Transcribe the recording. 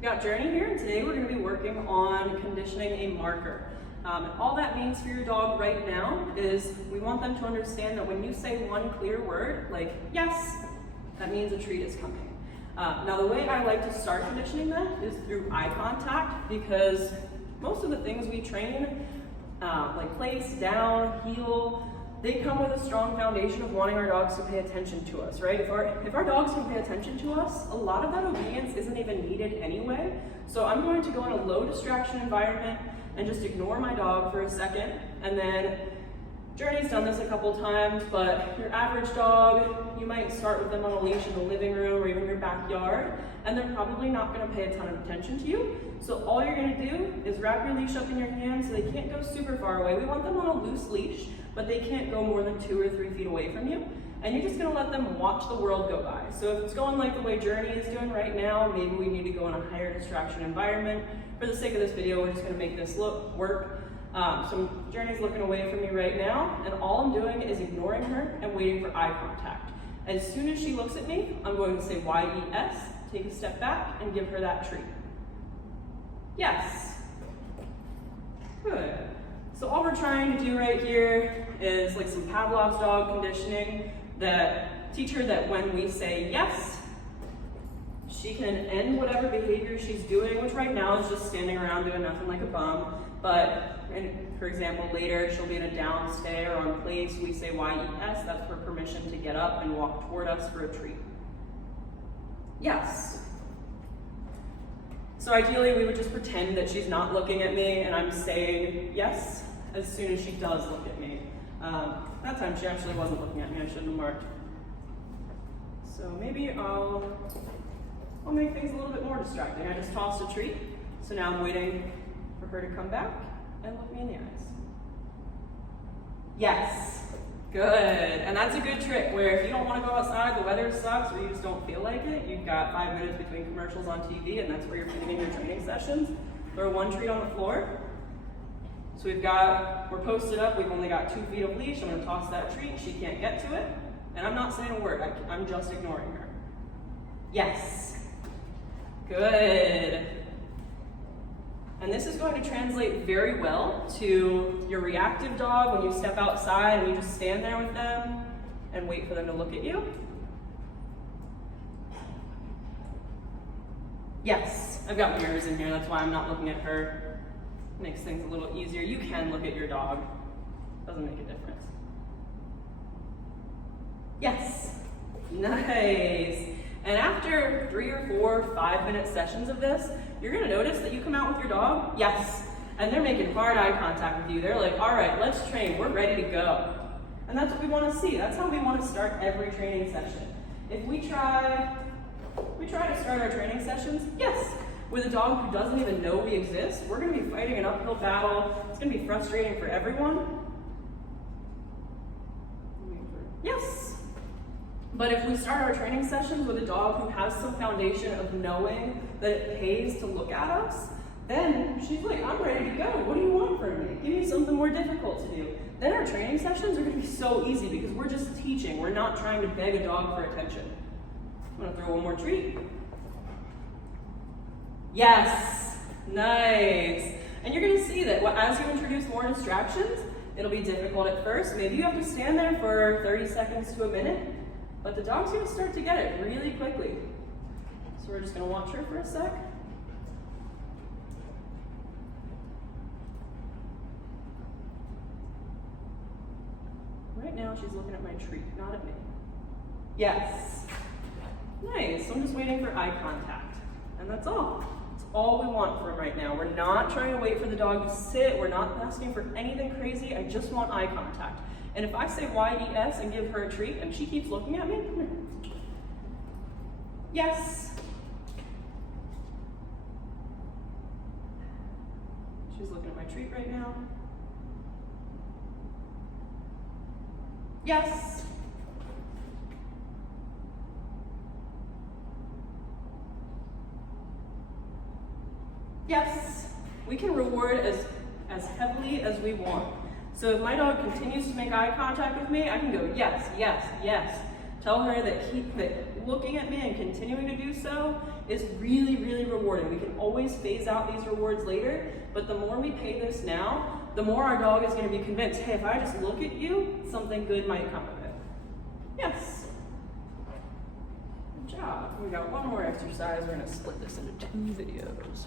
We've got Journey here, and today we're going to be working on conditioning a marker. And all that means for your dog right now is we want them to understand that when you say one clear word, like yes, that means a treat is coming. Now the way I like to start conditioning that is through eye contact, because most of the things we train, like place, down, heel, they come with a strong foundation of wanting our dogs to pay attention to us, right? If our dogs can pay attention to us, a lot of that obedience isn't even needed anyway. So I'm going to go in a low distraction environment and just ignore my dog for a second. And then Journey's done this a couple times, but your average dog, you might start with them on a leash in the living room or even your backyard, and they're probably not going to pay a ton of attention to you. So all you're going to do is wrap your leash up in your hand so they can't go super far away. We want them on a loose leash, but they can't go more than 2 or 3 feet away from you. And you're just going to let them watch the world go by. So if it's going like the way Journey is doing right now, maybe we need to go in a higher distraction environment. For the sake of this video, we're just going to make this work. So Journey's looking away from me right now, and all I'm doing is ignoring her and waiting for eye contact. As soon as she looks at me, I'm going to say Y-E-S, take a step back, and give her that treat. Yes. Good. So all we're trying to do right here is like some Pavlov's dog conditioning that teach her that when we say yes, she can end whatever behavior she's doing, which right now is just standing around doing nothing like a bum. But for example, later she'll be in a down stay or on place. We say Y-E-S, that's for permission to get up and walk toward us for a treat. Yes. So ideally we would just pretend that she's not looking at me and I'm saying yes as soon as she does look at me. That time she actually wasn't looking at me, I shouldn't have marked. So maybe I'll make things a little bit more distracting. I just tossed a treat, so now I'm waiting for her to come back and look me in the eyes. Yes, good. And that's a good trick where if you don't want to go outside, the weather sucks, or you just don't feel like it, you've got 5 minutes between commercials on TV, and that's where you're fitting in your training sessions. Throw one treat on the floor. So we're posted up, we've only got 2 feet of leash. I'm going to toss that treat, she can't get to it, and I'm not saying a word, I'm just ignoring her. Yes, good. And this is going to translate very well to your reactive dog when you step outside and you just stand there with them and wait for them to look at you. Yes, I've got mirrors in here, that's why I'm not looking at her. Makes things a little easier. You can look at your dog, doesn't make a difference. Yes, nice. And after 3 or 4 5-minute sessions of this, you're gonna notice that you come out with your dog, yes, and they're making hard eye contact with you. They're like, all right, let's train, we're ready to go. And that's what we wanna see. That's how we wanna start every training session. If we try to start our training sessions, yes, with a dog who doesn't even know we exist, we're gonna be fighting an uphill battle. It's gonna be frustrating for everyone. Yes. But if we start our training sessions with a dog who has some foundation of knowing that it pays to look at us, then she's like, I'm ready to go. What do you want from me? Give me something more difficult to do. Then our training sessions are gonna be so easy because we're just teaching. We're not trying to beg a dog for attention. I'm gonna throw one more treat. Yes, nice. And you're gonna see that as you introduce more distractions, it'll be difficult at first. Maybe you have to stand there for 30 seconds to a minute, but the dog's gonna start to get it really quickly. So we're just gonna watch her for a sec. Right now she's looking at my treat, not at me. Yes, nice. So I'm just waiting for eye contact, and that's all. That's all we want from right now. We're not trying to wait for the dog to sit. We're not asking for anything crazy. I just want eye contact. And if I say Y-E-S and give her a treat and she keeps looking at me, come here. Yes. She's looking at my treat right now. Yes. Yes. We can reward as heavily as we want. So if my dog continues to make eye contact with me, I can go yes, yes, yes. Tell her that looking at me and continuing to do so is really, really rewarding. We can always phase out these rewards later, but the more we pay this now, the more our dog is going to be convinced, hey, if I just look at you, something good might come of it. Yes. Good job. We got one more exercise. We're going to split this into 2 videos.